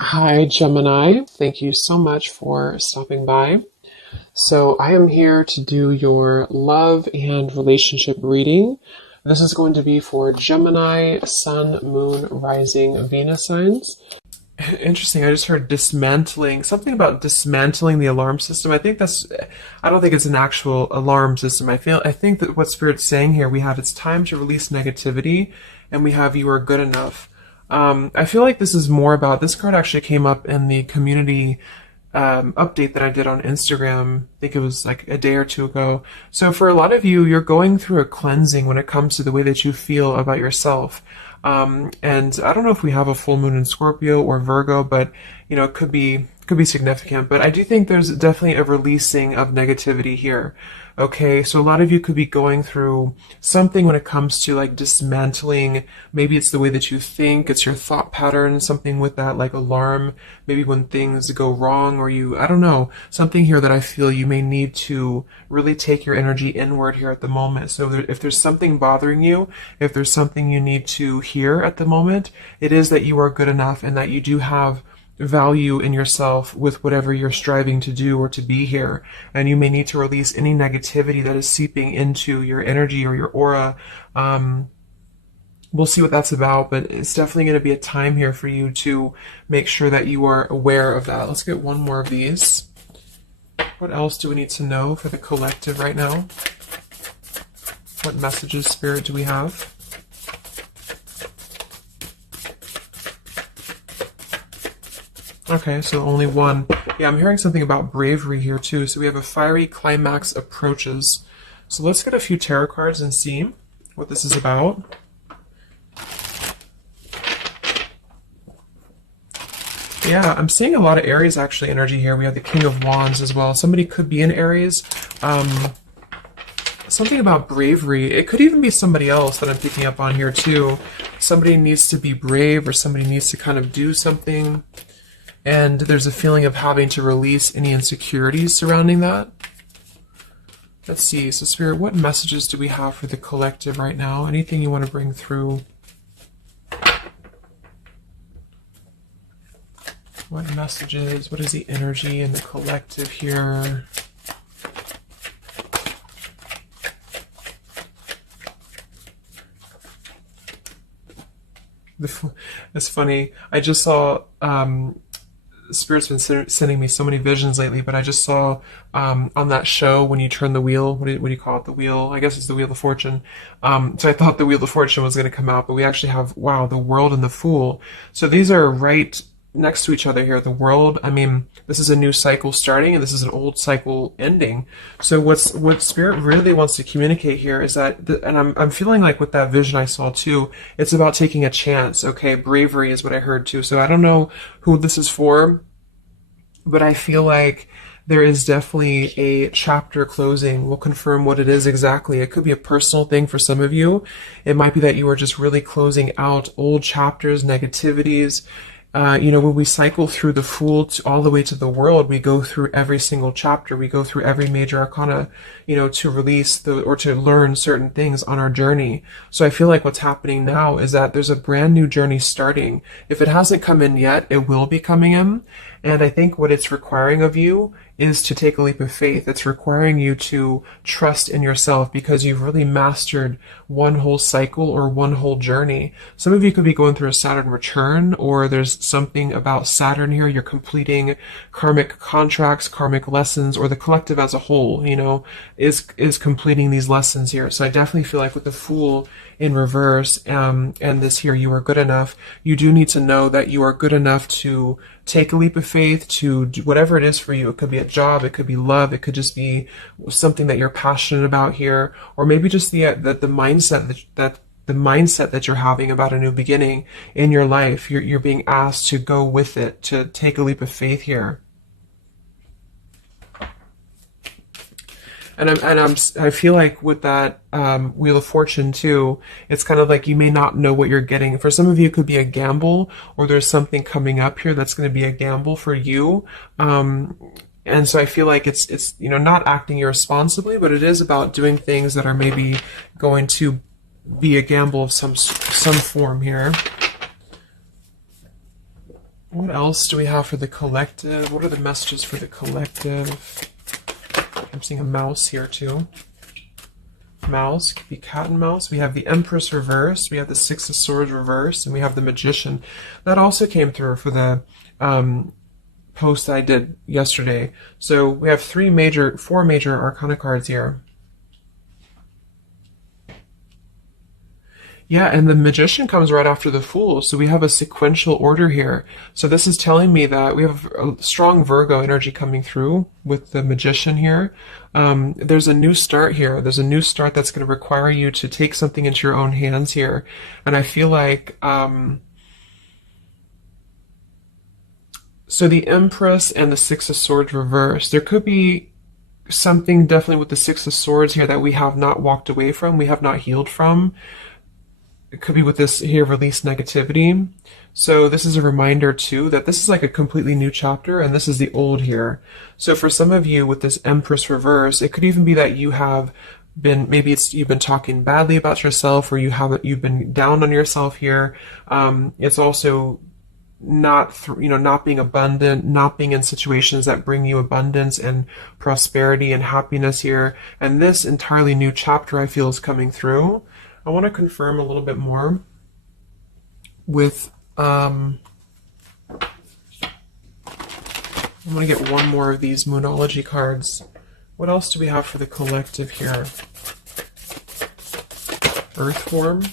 Hi, Gemini. Thank you so much for stopping by. So, I am here to do your love and relationship reading. This is going to be for Gemini, Sun, Moon, Rising, Venus signs. Interesting. I just heard dismantling, something about dismantling the alarm system. I don't think it's an actual alarm system. I think that what Spirit's saying here, we have it's time to release negativity, and we have you are good enough. I feel like this is more about, this card actually came up in the community update that I did on Instagram. I think it was like a day or two ago. So for a lot of you, you're going through a cleansing when it comes to the way that you feel about yourself. And I don't know if we have a full moon in Scorpio or Virgo, but it could be significant. But I do think there's definitely a releasing of negativity here. Okay, so a lot of you could be going through something when it comes to like dismantling. Maybe it's the way that you think, it's your thought pattern, something with that like alarm, maybe when things go wrong or I don't know, something here that I feel you may need to really take your energy inward here at the moment. So if there's something bothering you, if there's something you need to hear at the moment, it is that you are good enough and that you do have value in yourself with whatever you're striving to do or to be here. And you may need to release any negativity that is seeping into your energy or your aura. We'll see what that's about, but it's definitely going to be a time here for you to make sure that you are aware of that. Let's get one more of these. What else do we need to know for the collective right now? What messages, Spirit, do we have? Okay, so only one. Yeah, I'm hearing something about bravery here too. So we have a fiery climax approaches. So let's get a few tarot cards and see what this is about. Yeah, I'm seeing a lot of Aries actually energy here. We have the King of Wands as well. Somebody could be in Aries. Something about bravery. It could even be somebody else that I'm picking up on here too. Somebody needs to be brave, or somebody needs to kind of do something. And there's a feeling of having to release any insecurities surrounding that. Let's see. So Spirit, what messages do we have for the collective right now? Anything you want to bring through? What messages? What is the energy in the collective here? It's funny. I just saw... Spirit's been sending me so many visions lately, but I just saw on that show when you turn the wheel, what do you call it? The wheel, I guess it's the Wheel of Fortune. So I thought the Wheel of Fortune was going to come out, but we actually have, wow, the World and the Fool. So these are right next to each other here. The World, I mean, this is a new cycle starting, and this is an old cycle ending. So what Spirit really wants to communicate here is that, and I'm feeling like with that vision I saw too, it's about taking a chance. Okay, bravery is what I heard too. So I don't know who this is for, but I feel like there is definitely a chapter closing. We'll confirm what it is exactly. It could be a personal thing for some of you. It might be that you are just really closing out old chapters, negativities. When we cycle through the Fool all the way to the World, we go through every single chapter. We go through every major arcana, to release or to learn certain things on our journey. So I feel like what's happening now is that there's a brand new journey starting. If it hasn't come in yet, it will be coming in. And I think what it's requiring of you is to take a leap of faith. It's requiring you to trust in yourself because you've really mastered one whole cycle or one whole journey. Some of you could be going through a Saturn return, or there's something about Saturn here. You're completing karmic contracts, karmic lessons, or the collective as a whole, is completing these lessons here. So I definitely feel like with the Fool in reverse, and this here, you are good enough. You do need to know that you are good enough to take a leap of faith, to do whatever it is for you. It could be a job, it could be love, it could just be something that you're passionate about here, or maybe just the mindset that you're having about a new beginning in your life. You're being asked to go with it, to take a leap of faith here. And I feel like with that Wheel of Fortune too, it's kind of like you may not know what you're getting. For some of you, it could be a gamble, or there's something coming up here that's going to be a gamble for you. And so I feel like it's not acting irresponsibly, but it is about doing things that are maybe going to be a gamble of some form here. What else do we have for the collective? What are the messages for the collective? I'm seeing a mouse here too. Mouse, could be cat and mouse. We have the Empress reverse, we have the Six of Swords reverse, and we have the Magician. That also came through for the post I did yesterday. So we have four major Arcana cards here. Yeah, and the Magician comes right after the Fool, so we have a sequential order here. So this is telling me that we have a strong Virgo energy coming through with the Magician here. There's a new start here. There's a new start that's going to require you to take something into your own hands here. And I feel like, so the Empress and the Six of Swords reverse, there could be something definitely with the Six of Swords here that we have not walked away from, we have not healed from. It could be with this here, release negativity. So this is a reminder too that this is like a completely new chapter and this is the old here. So for some of you with this Empress reverse, it could even be that you have been, maybe you've been talking badly about yourself, or you've been down on yourself here. It's also not being abundant, not being in situations that bring you abundance and prosperity and happiness here. And this entirely new chapter I feel is coming through. I want to confirm a little bit more with, I'm going to get one more of these Moonology cards. What else do we have for the collective here? Earth form.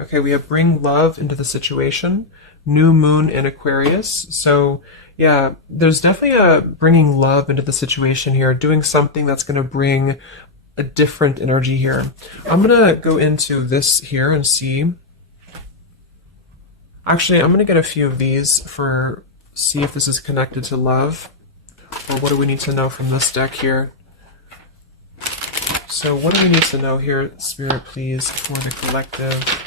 Okay, we have bring love into the situation. New moon in Aquarius. So yeah, there's definitely a bringing love into the situation here, doing something that's going to bring a different energy here. I'm gonna go into this here and see. Actually, I'm gonna get a few of these for see if this is connected to love, or what do we need to know from this deck here. So what do we need to know here, Spirit, please, for the collective?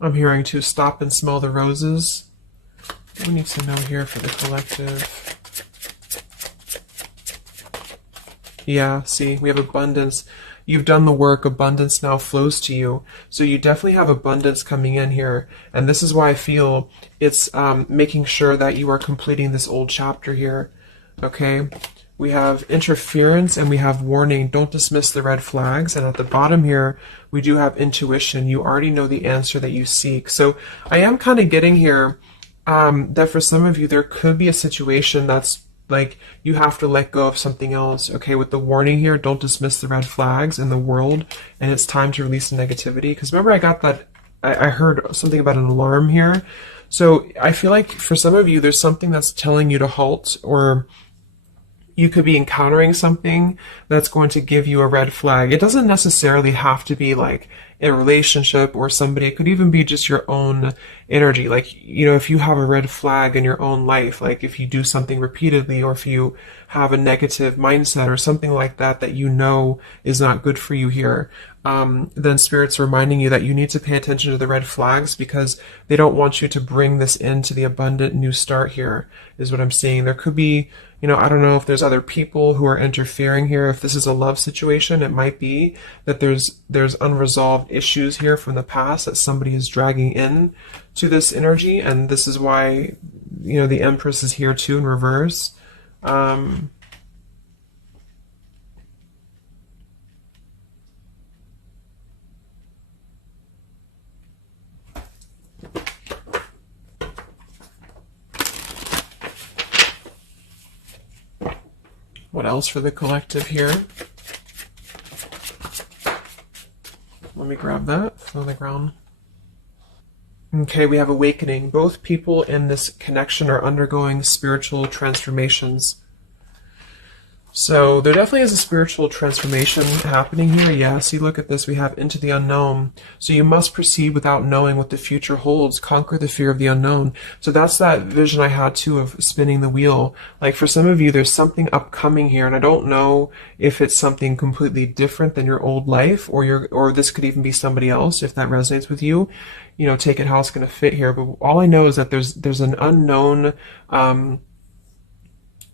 I'm hearing to stop and smell the roses. What do we need to know here for the collective? Yeah, see, we have abundance. You've done the work, abundance now flows to you. So you definitely have abundance coming in here. And this is why I feel it's making sure that you are completing this old chapter here. Okay? We have interference and we have warning. Don't dismiss the red flags. And at the bottom here, we do have intuition. You already know the answer that you seek. So I am kind of getting here that for some of you, there could be a situation that's like you have to let go of something else. Okay, with the warning here, don't dismiss the red flags in the world. And it's time to release the negativity. Because remember, I got that, I heard something about an alarm here. So I feel like for some of you, there's something that's telling you to halt, or you could be encountering something that's going to give you a red flag. It doesn't necessarily have to be like a relationship or somebody. It could even be just your own energy. Like, you know, if you have a red flag in your own life, like if you do something repeatedly, or if you have a negative mindset or something like that, that you know is not good for you here, then Spirit's reminding you that you need to pay attention to the red flags, because they don't want you to bring this into the abundant new start here, is what I'm seeing. There could be, you know, I don't know if there's other people who are interfering here. If this is a love situation, it might be that there's unresolved issues here from the past that somebody is dragging in to this energy, and this is why, you know, the Empress is here too in reverse. What else for the collective here? Let me grab that from the ground. Okay, we have awakening. Both people in this connection are undergoing spiritual transformations. So there definitely is a spiritual transformation happening here. Yeah, see, look at this. We have into the unknown. So you must proceed without knowing what the future holds. Conquer the fear of the unknown. So that's that vision I had too of spinning the wheel. Like for some of you, there's something upcoming here, and I don't know if it's something completely different than your old life, or this could even be somebody else. If that resonates with you, you know, take it how it's going to fit here. But all I know is that there's an unknown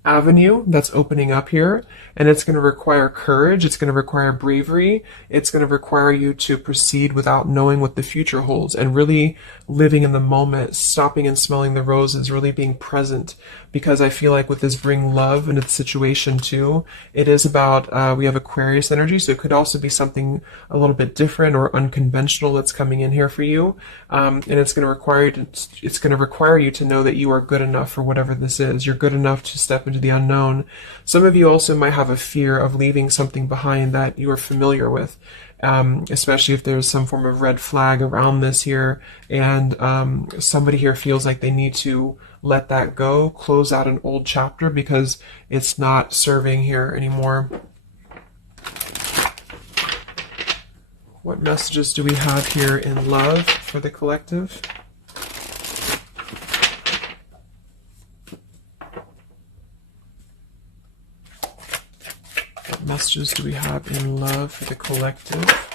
avenue that's opening up here, and it's going to require courage, it's going to require bravery, it's going to require you to proceed without knowing what the future holds, and really living in the moment, stopping and smelling the roses, really being present. Because I feel like with this bring love into the situation too, it is about, we have Aquarius energy, so it could also be something a little bit different or unconventional that's coming in here for you. And it's going to require you to know that you are good enough for whatever this is. You're good enough to step into the unknown. Some of you also might have a fear of leaving something behind that you are familiar with. Especially if there's some form of red flag around this here, and somebody here feels like they need to let that go, close out an old chapter because it's not serving here anymore. What messages do we have here in love for the collective? What messages do we have in love for the collective?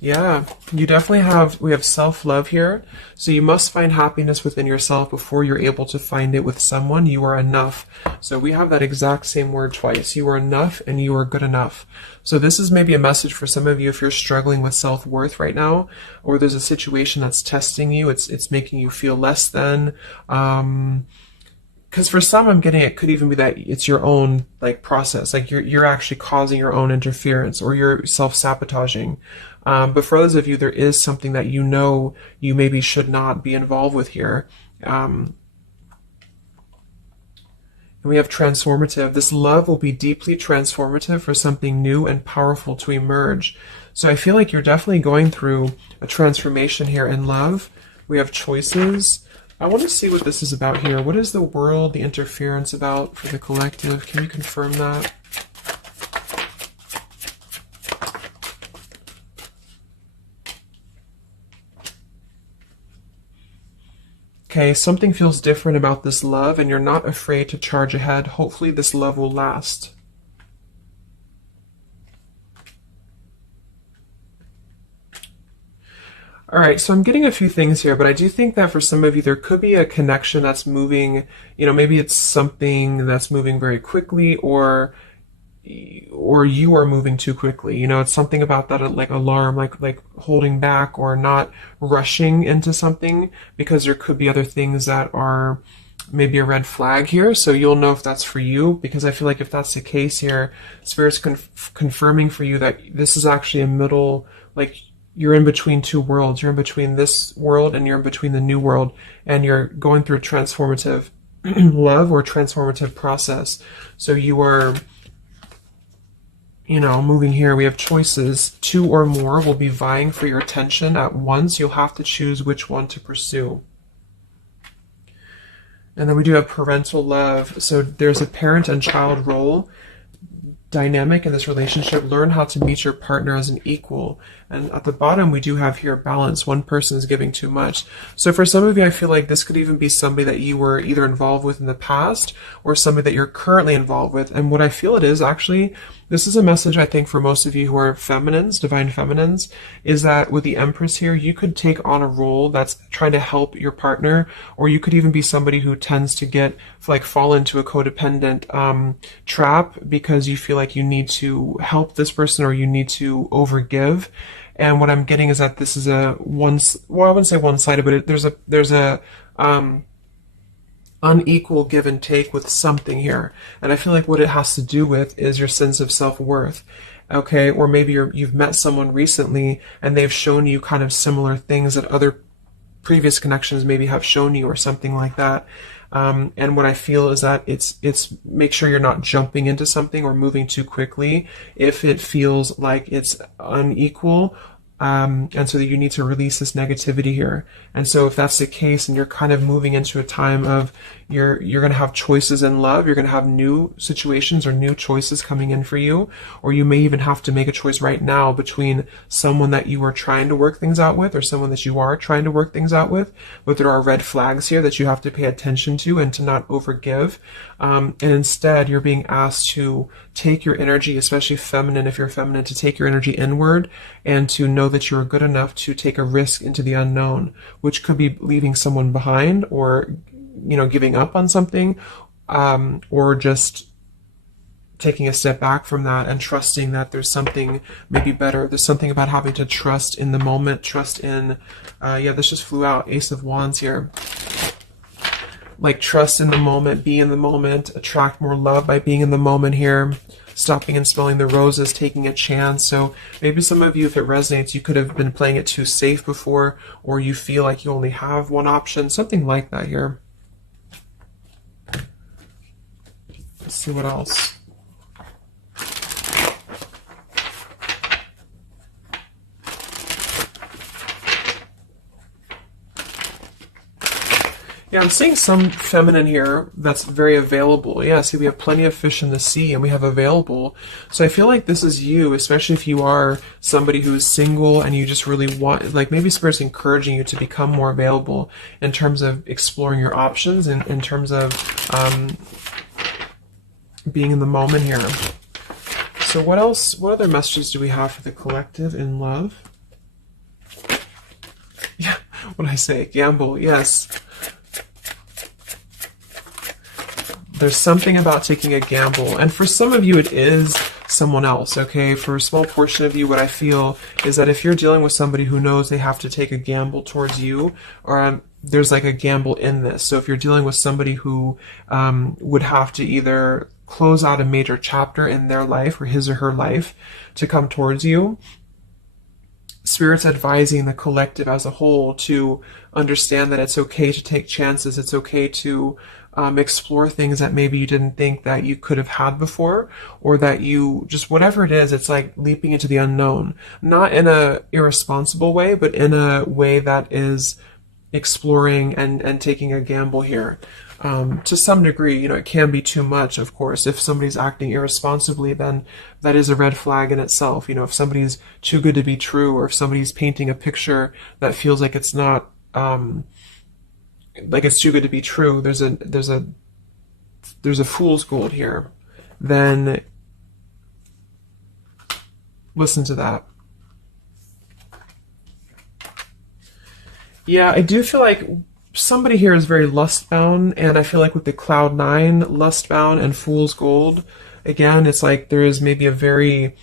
Yeah, you definitely we have self-love here. So you must find happiness within yourself before you're able to find it with someone. You are enough. So we have that exact same word twice. You are enough and you are good enough. So this is maybe a message for some of you if you're struggling with self-worth right now, or there's a situation that's testing you. It's making you feel less than. Because for some, I'm getting it could even be that it's your own process, like you're actually causing your own interference, or you're self-sabotaging. But for others of you, there is something that you know you maybe should not be involved with here. And we have transformative. This love will be deeply transformative for something new and powerful to emerge. So I feel like you're definitely going through a transformation here in love. We have choices. I want to see what this is about here. What is the world, the interference about for the collective? Can you confirm that? Okay, something feels different about this love, and you're not afraid to charge ahead. Hopefully this love will last. All right, so I'm getting a few things here, but I do think that for some of you, there could be a connection that's moving, maybe it's something that's moving very quickly, or you are moving too quickly. It's something about that, like alarm, like holding back or not rushing into something, because there could be other things that are maybe a red flag here. So you'll know if that's for you, because I feel like if that's the case here, Spirit's confirming for you that this is actually a middle, you're in between two worlds. You're in between this world and you're in between the new world, and you're going through a transformative love or transformative process. So you are, moving here. We have choices. Two or more will be vying for your attention at once. You'll have to choose which one to pursue. And then we do have parental love. So there's a parent and child role dynamic in this relationship. Learn how to meet your partner as an equal. And at the bottom, we do have here balance. One person is giving too much. So for some of you, I feel like this could even be somebody that you were either involved with in the past or somebody that you're currently involved with. And what I feel it is actually, this is a message I think for most of you who are feminines, divine feminines, is that with the Empress here, you could take on a role that's trying to help your partner, or you could even be somebody who tends to fall into a codependent trap because you feel like you need to help this person or you need to overgive. And what I'm getting is that this is I wouldn't say one-sided, but there's a unequal give and take with something here. And I feel like what it has to do with is your sense of self-worth. Okay, or maybe you've met someone recently and they've shown you kind of similar things that other previous connections maybe have shown you, or something like that. And what I feel is that it's make sure you're not jumping into something or moving too quickly if it feels like it's unequal. And so that you need to release this negativity here. And so if that's the case and you're kind of moving into a time of you're going to have choices in love, you're going to have new situations or new choices coming in for you, or you may even have to make a choice right now between someone that you are trying to work things out with or someone that you are trying to work things out with. But there are red flags here that you have to pay attention to and to not overgive. And instead, you're being asked to take your energy, especially feminine, if you're feminine, to take your energy inward and to know that you're good enough to take a risk into the unknown, which could be leaving someone behind or, giving up on something, or just taking a step back from that and trusting that there's something maybe better. There's something about having to trust in the moment, trust in, yeah, this just flew out, Ace of Wands here. Like trust in the moment, be in the moment, attract more love by being in the moment here, stopping and smelling the roses, taking a chance. So maybe some of you, if it resonates, you could have been playing it too safe before, or you feel like you only have one option, something like that here. Let's see what else. Yeah, I'm seeing some feminine here that's very available. Yeah, see, we have plenty of fish in the sea and we have available. So I feel like this is you, especially if you are somebody who is single and you just really want, like maybe Spirit's encouraging you to become more available in terms of exploring your options and in terms of being in the moment here. So what else, what other messages do we have for the collective in love? Yeah, what did I say? Gamble, yes. There's something about taking a gamble. And for some of you, it is someone else, okay? For a small portion of you, what I feel is that if you're dealing with somebody who knows they have to take a gamble towards you, or there's like a gamble in this. So if you're dealing with somebody who would have to either close out a major chapter in their life or his or her life to come towards you, Spirit's advising the collective as a whole to understand that it's okay to take chances. It's okay to explore things that maybe you didn't think that you could have had before, or that you just, whatever it is, it's like leaping into the unknown, not in a irresponsible way, but in a way that is exploring and taking a gamble here. To some degree, you know, it can be too much, of course. If somebody's acting irresponsibly, then that is a red flag in itself. You know, if somebody's too good to be true, or if somebody's painting a picture that feels like it's not, like it's too good to be true, there's a fool's gold here, then listen to that. Yeah, I do feel like somebody here is very lust-bound, and I feel like with the Cloud 9, lust-bound and fool's gold, again, it's like there is maybe a very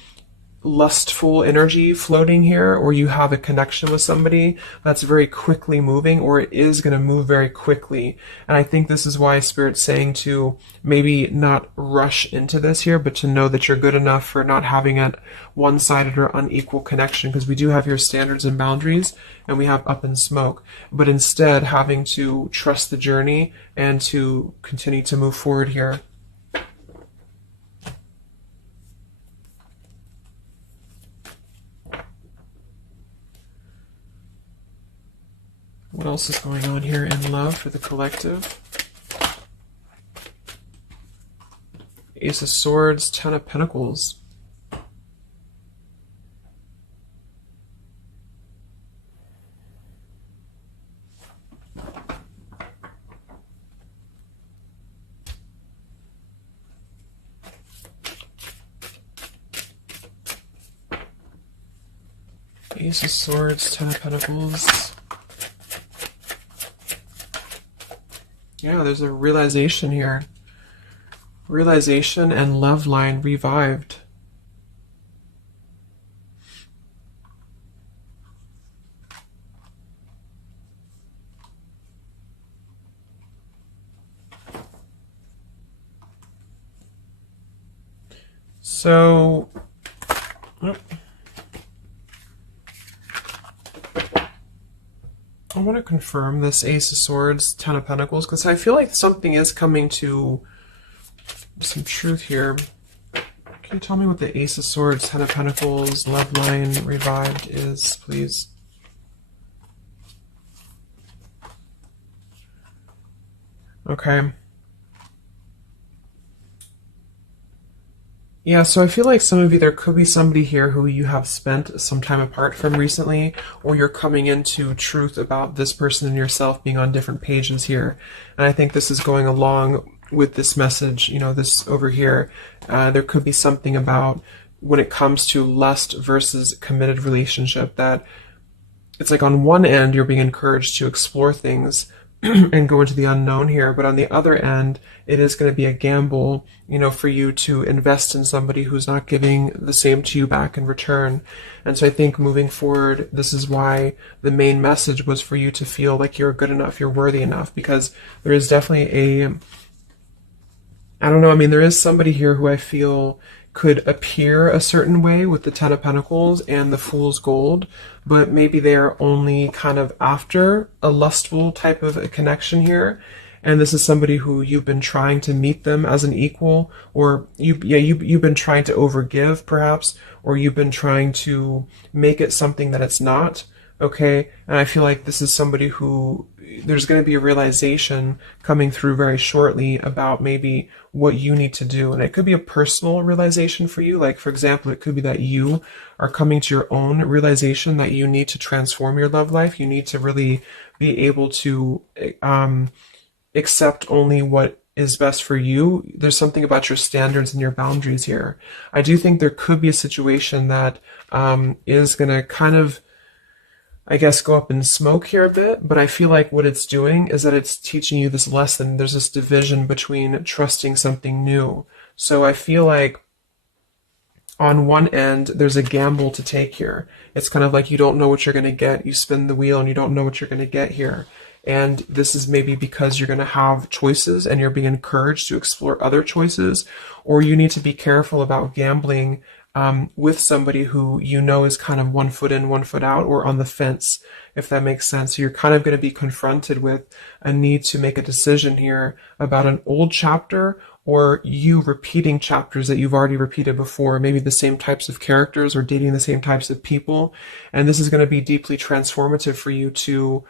lustful energy floating here, or you have a connection with somebody that's very quickly moving, or it is going to move very quickly. And I think this is why Spirit's saying to maybe not rush into this here, but to know that you're good enough for not having a one-sided or unequal connection, because we do have your standards and boundaries, and we have up in smoke, but instead having to trust the journey and to continue to move forward here. What else is going on here in love for the collective? Ace of Swords, Ten of Pentacles. Ace of Swords, Ten of Pentacles. Yeah, there's a realization here. Realization and love line revived. So, I want to confirm this Ace of Swords, Ten of Pentacles, because I feel like something is coming to some truth here. Can you tell me what the Ace of Swords, Ten of Pentacles, love line revived is, please? Okay. Yeah, so I feel like some of you, there could be somebody here who you have spent some time apart from recently, or you're coming into truth about this person and yourself being on different pages here. And I think this is going along with this message, you know, this over here. There could be something about when it comes to lust versus committed relationship, that it's like on one end you're being encouraged to explore things and go into the unknown here. But on the other end, it is going to be a gamble, for you to invest in somebody who's not giving the same to you back in return. And so I think moving forward, this is why the main message was for you to feel like you're good enough, you're worthy enough, because there is definitely I don't know, I mean, there is somebody here who I feel could appear a certain way with the Ten of Pentacles and the Fool's Gold, but maybe they are only kind of after a lustful type of a connection here. And this is somebody who you've been trying to meet them as an equal, or you've been trying to overgive perhaps, or you've been trying to make it something that it's not. Okay, and I feel like this is somebody who there's going to be a realization coming through very shortly about maybe what you need to do. And it could be a personal realization for you. Like, for example, it could be that you are coming to your own realization that you need to transform your love life. You need to really be able to accept only what is best for you. There's something about your standards and your boundaries here. I do think there could be a situation that is going to kind of, I guess, go up in smoke here a bit, but I feel like what it's doing is that it's teaching you this lesson. There's this division between trusting something new. So I feel like on one end, there's a gamble to take here. It's kind of like you don't know what you're going to get. You spin the wheel and you don't know what you're going to get here. And this is maybe because you're going to have choices and you're being encouraged to explore other choices, or you need to be careful about gambling with somebody who is kind of 1 foot in, 1 foot out, or on the fence, if that makes sense. So you're kind of going to be confronted with a need to make a decision here about an old chapter, or you repeating chapters that you've already repeated before, maybe the same types of characters or dating the same types of people. And this is going to be deeply transformative for you to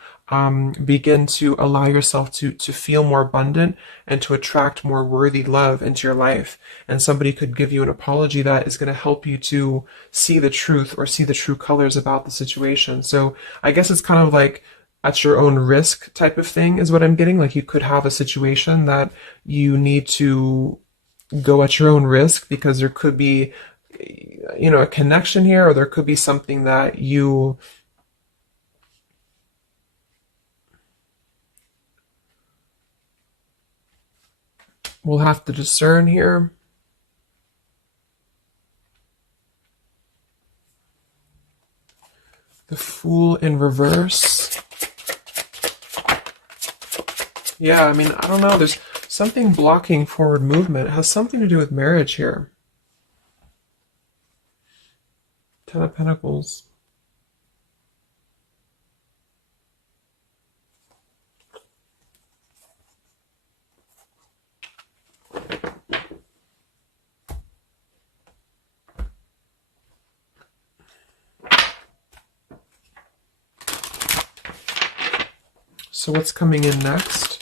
begin to allow yourself to feel more abundant and to attract more worthy love into your life. And somebody could give you an apology that is going to help you to see the truth or see the true colors about the situation. So I guess it's kind of like at your own risk type of thing is what I'm getting. Like, you could have a situation that you need to go at your own risk because there could be, a connection here, or there could be something that you will have to discern here. The Fool in reverse. Yeah, I mean, I don't know. There's something blocking forward movement. It has something to do with marriage here. Ten of Pentacles. So what's coming in next?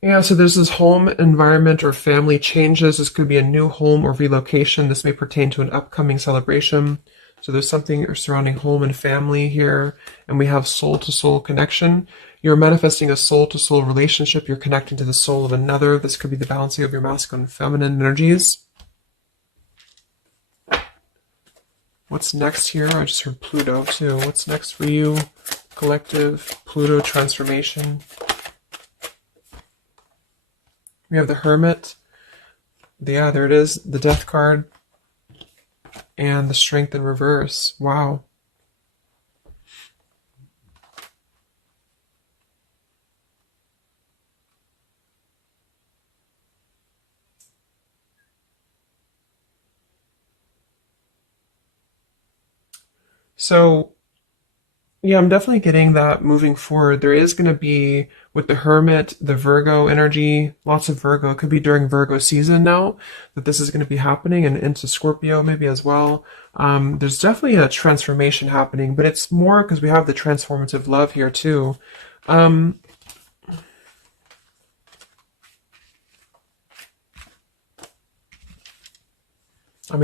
Yeah, so there's this home environment or family changes. This could be a new home or relocation. This may pertain to an upcoming celebration. So there's something surrounding home and family here. And we have soul-to-soul connection. You're manifesting a soul-to-soul relationship. You're connecting to the soul of another. This could be the balancing of your masculine and feminine energies. What's next here? I just heard Pluto too. What's next for you? Collective, Pluto transformation. We have the Hermit. Yeah, there it is. The Death card. And the Strength in reverse. Wow. So, yeah, I'm definitely getting that moving forward. There is going to be, with the Hermit, the Virgo energy, lots of Virgo. It could be during Virgo season now that this is going to be happening, and into Scorpio maybe as well. There's definitely a transformation happening, but it's more because we have the transformative love here too. I mean,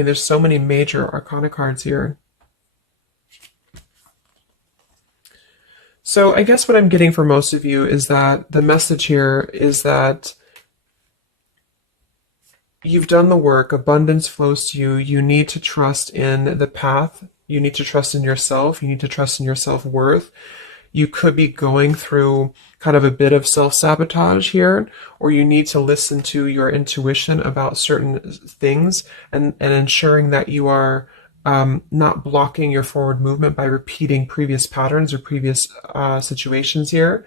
there's so many major arcana cards here. So I guess what I'm getting for most of you is that the message here is that you've done the work, abundance flows to you. You need to trust in the path. You need to trust in yourself. You need to trust in your self-worth. You could be going through kind of a bit of self-sabotage here, or you need to listen to your intuition about certain things and ensuring that you are not blocking your forward movement by repeating previous patterns or previous situations here.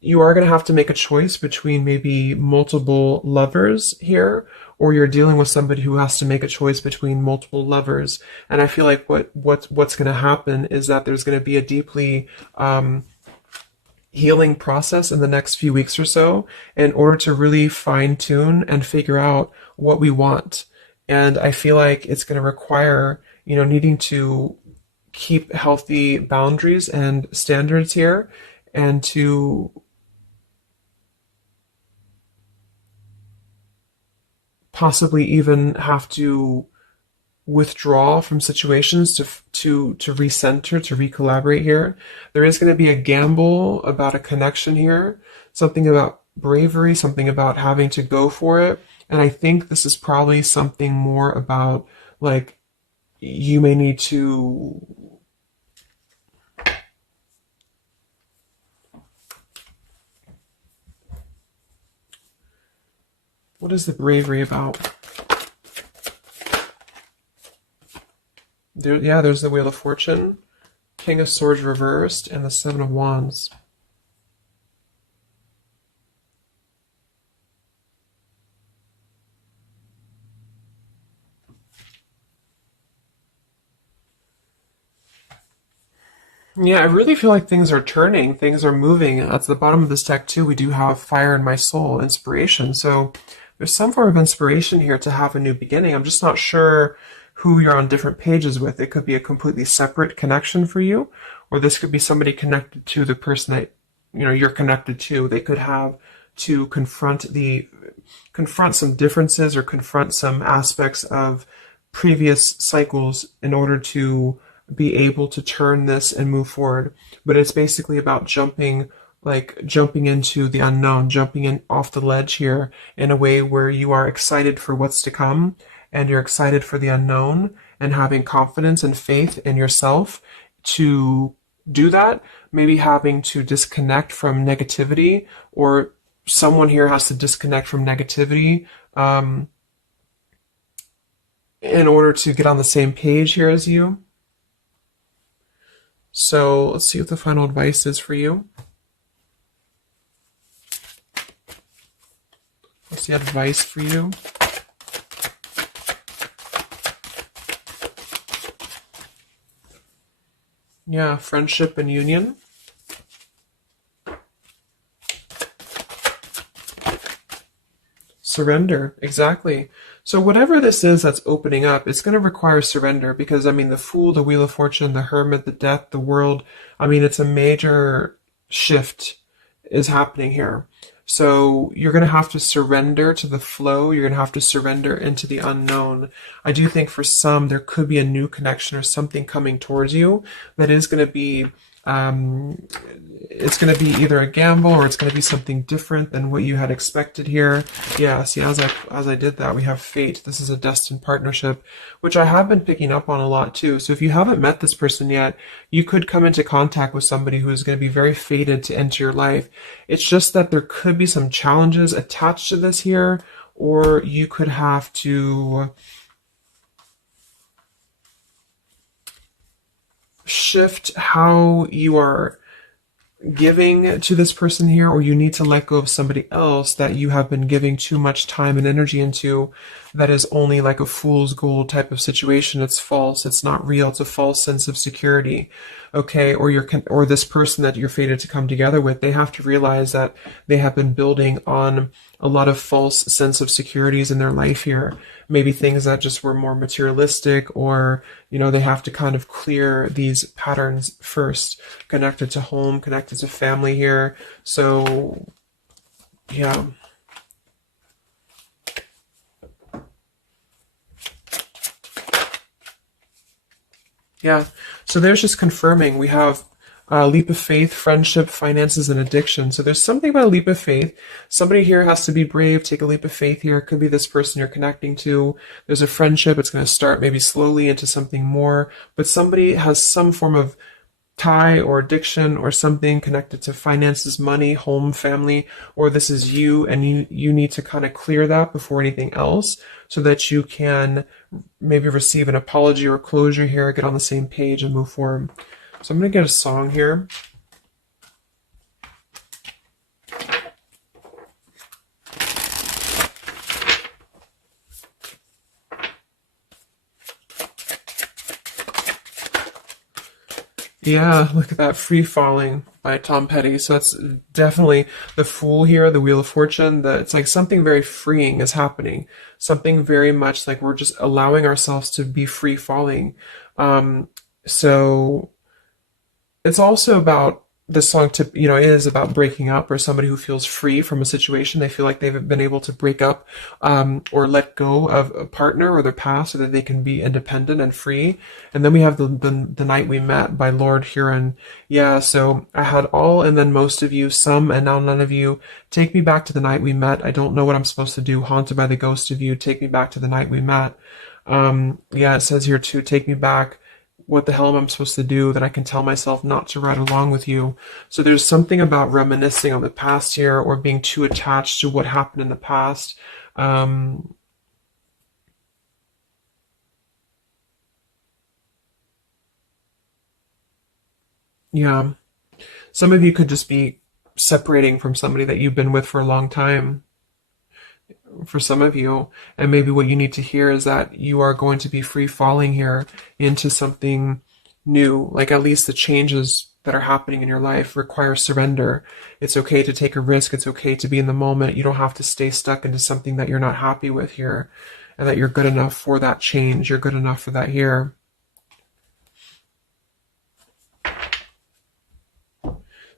You are going to have to make a choice between maybe multiple lovers here, or you're dealing with somebody who has to make a choice between multiple lovers. And I feel like what's going to happen is that there's going to be a deeply healing process in the next few weeks or so in order to really fine tune and figure out what we want. And I feel like it's going to require, needing to keep healthy boundaries and standards here, and to possibly even have to withdraw from situations to recenter, to recollaborate here. There is going to be a gamble about a connection here, something about bravery, something about having to go for it. And I think this is probably something more about, like, you may need to what is the bravery about? There's the Wheel of Fortune, King of Swords reversed, and the Seven of Wands. Yeah, I really feel like things are turning, things are moving. At the bottom of this deck too, we do have Fire in My Soul, inspiration. So there's some form of inspiration here to have a new beginning. I'm just not sure who you're on different pages with. It could be a completely separate connection for you, or this could be somebody connected to the person that you're connected to. They could have to confront some differences or confront some aspects of previous cycles in order to be able to turn this and move forward. But it's basically about jumping into the unknown, jumping in off the ledge here in a way where you are excited for what's to come, and you're excited for the unknown, and having confidence and faith in yourself to do that. Maybe having to disconnect from negativity, or someone here has to disconnect from negativity in order to get on the same page here as you. So let's see what the final advice is for you. What's the advice for you? Yeah, friendship and union. Surrender, exactly. So whatever this is that's opening up, it's going to require surrender, because, the Fool, the Wheel of Fortune, the Hermit, the Death, the World, it's a major shift is happening here. So you're going to have to surrender to the flow. You're going to have to surrender into the unknown. I do think for some, there could be a new connection or something coming towards you that is going to be it's going to be either a gamble, or it's going to be something different than what you had expected here. Yeah, see, as I did that, we have fate. This is a destined partnership, which I have been picking up on a lot too. So if you haven't met this person yet, you could come into contact with somebody who is going to be very fated to enter your life. It's just that there could be some challenges attached to this here, or you could have to shift how you are giving to this person here, or you need to let go of somebody else that you have been giving too much time and energy into, that is only like a fool's gold type of situation. It's false, it's not real, it's a false sense of security. Okay, or this person that you're fated to come together with, they have to realize that they have been building on a lot of false sense of securities in their life here. Maybe things that just were more materialistic, or they have to kind of clear these patterns first, connected to home, connected to family here. So yeah, so there's just confirming. We have Leap of faith, friendship, finances, and addiction. So there's something about a leap of faith. Somebody here has to be brave, take a leap of faith here. It could be this person you're connecting to. There's a friendship. It's going to start maybe slowly into something more, but somebody has some form of tie or addiction or something connected to finances, money, home, family, or this is you, and you need to kind of clear that before anything else so that you can maybe receive an apology or closure here, get on the same page and move forward. So I'm going to get a song here. Yeah, look at that, Free Falling by Tom Petty. So it's definitely the Fool here, the Wheel of Fortune. It's like something very freeing is happening. Something very much like we're just allowing ourselves to be free falling. So it's also about this song to is about breaking up, or somebody who feels free from a situation. They feel like they've been able to break up or let go of a partner or their past so that they can be independent and free. And then we have the Night We Met by Lord Huron. Yeah, so I had all and then most of you, some and now none of you. Take me back to the night we met. I don't know what I'm supposed to do. Haunted by the ghost of you. Take me back to the night we met. Yeah, it says here too, take me back. What the hell am I supposed to do that I can tell myself not to ride along with you? So there's something about reminiscing on the past here, or being too attached to what happened in the past. Yeah, some of you could just be separating from somebody that you've been with for a long time. For some of you, and maybe what you need to hear is that you are going to be free falling here into something new. Like, at least the changes that are happening in your life require surrender. It's okay to take a risk. It's okay to be in the moment. You don't have to stay stuck into something that you're not happy with here, and that you're good enough for that change. You're good enough for that here.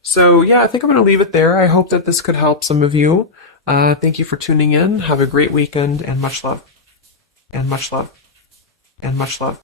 So yeah, I think I'm going to leave it there. I hope that this could help some of you. Thank you for tuning in. Have a great weekend, and much love, and much love, and much love.